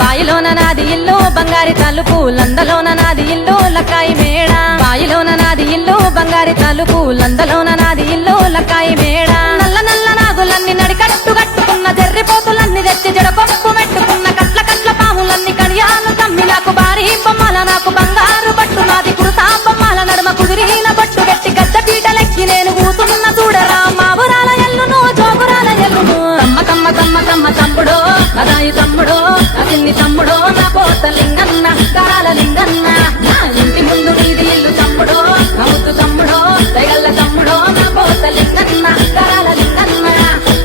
బాయిలోన నాది ఇల్లు బంగారి తలుపు లందలోన నాది ఇల్లు లక్కాయి మేడ బాయిలోన నాది ఇల్లు బంగారి తలుపు లందలోన నాది ఇల్లు లక్కాయి మేడ నల్ల నల్ల నాగులన్నీ నడికట్టు కట్టుకున్న జర్రిపోతులన్నీ తెచ్చి జడకొప్పు మెట్టుకున్న కట్ల కట్ల పాములన్నీ కడియాలు తమ్మి నాకు భారీ బొమ్మల నాకు బంగారు పట్టు నాది కురుతా బొమ్మల నడుమ కుదిరిన పట్టు గట్టి గద్ద పీటలెక్కి నేను కూతున్న చూడరా మావురాల ఎల్లును జోగురాల ఎల్లును కమ్మ కమ్మ కమ్మ కమ్మ తమ్ముడో అదాయి తమ్ముడో నా చిన్ని తమ్ముడో నా పోత లింగన్న కరాల లింగన్న